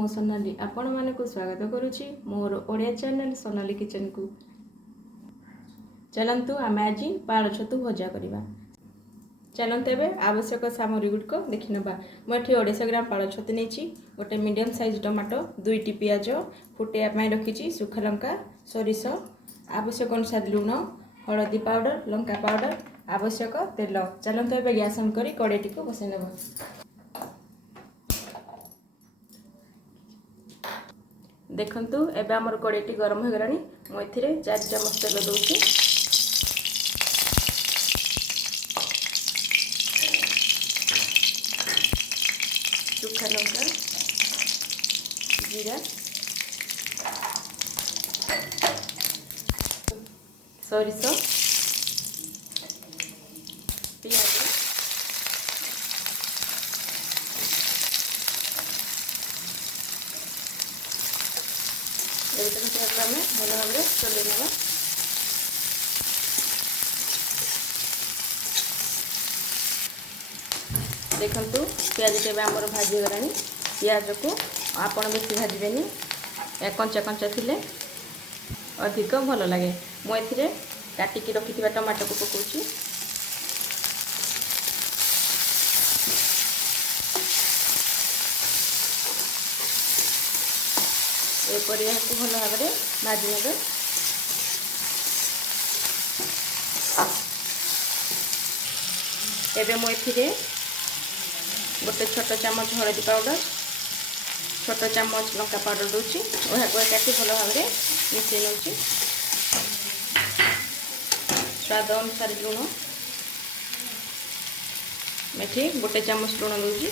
मो सोनाली आपण मानक स्वागत करुच्ची मोर ओडिया चैनल सोनाली किचन को। चलतु आम आज पाल छतु भजा करवा। चलते एवं आवश्यक सामग्री गुड़िक देखी ना। मुझे 150 ग्राम पाल छतु नहीं, गोटे मीडियम साइज टमाटो, 2टी पियाज फुटाइवाई रखी, सुखा लंका, सोरिष, आवश्यक अनुसार लुण, हलदी पाउडर, लंका पाउडर, आवश्यक तेल। चलते एवं गैस ऑन कर कड़ेटी को बसई नवा। देखंतु एबे हमर कड़ेटी गरम हो गलानी। मु एथिरे 4 चम्मच तेल दउची। सुखा लंका, जीरा, सोरिष, पियाज, आम भल भाव चल ना। देखंतु पियाज टे आमर भाजी गलानी। पियाज को आपण बेसी भाजबेनी, कंचा कंचा थिले अधिक भल लगे। मु एथिरे काटिकी रखिथिबा टमाटो को पकोची। एपरि को भल भाव भाजी नेबे। एबे मु एथिरे गोटे छोट चामच हलदी पाउडर, छोट चामच लंका पाउडर दूची। एकाठी भल भाव मिसई नौची। स्वाद अनुसार लुण, मेथी गोटे चामच लुण दूची।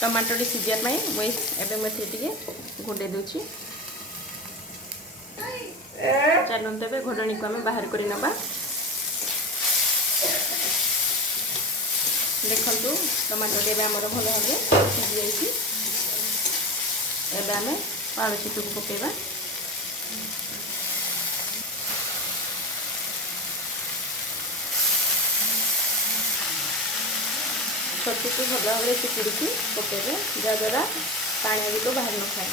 टमाटो सीझापी मुझे टे घोड़े दूची। चलते ए घोड़णी को आम बाहर कर नवा। देखु टमाटो टे आम भल भाव सीझी जाए। पाल छतु को पकेबा। छतु को भल भाव चिपुड़ी पकेबे, जहाद्वारा पानी अधिक बाहर न खाए।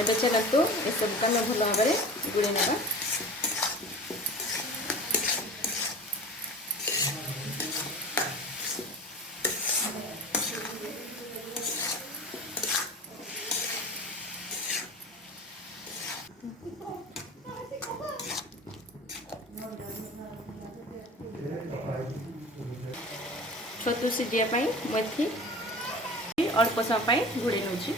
एबे चलतु ये सब को भल भाव गुड़े ना। छतु सीझापी मुझे अल्प समय घोड़े नौची।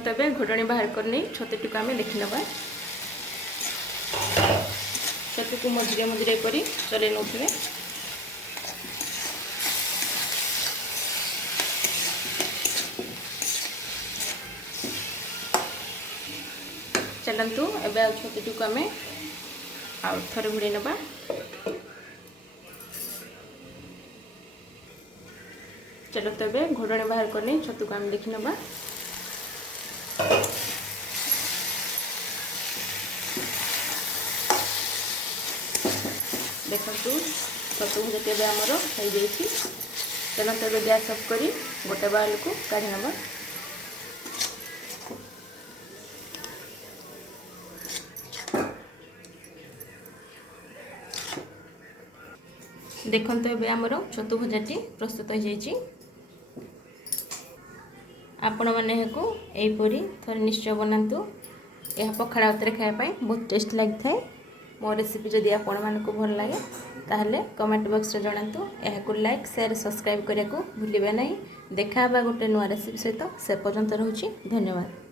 तबे घोड़णी बाहर कर नहीं छतुटी को आम देखी नवा। छतु को मझे मझे कर चल नौथे। चलतु एवं छतुटी को आम आउ थे घोड़े नवा। चलो तबे घोड़णी बाहर करनी छतु को आम देखी नवा। देखु छतु भजाटी आमर हो जाइए। चलो तब गैस ऑफ करी गोटे बाउल को काढ़ी नवा। देखते एवं आमर छतु भजाटी प्रस्तुत हो जाइए। आपण मैंने यहपरी थे निश्चय बनातु। यह पखाड़ भात खायापी बहुत टेस्ट लगी है। मो रेसिपी जदि आपण मानक भल लगे ताहले कमेंट बॉक्स रे जणातु। यह लाइक शेयर सब्सक्राइब करने को भूलिबे नहीं। देखा गोटे नुआ रेसिपी सहित से पर्यंत रहूची। धन्यवाद।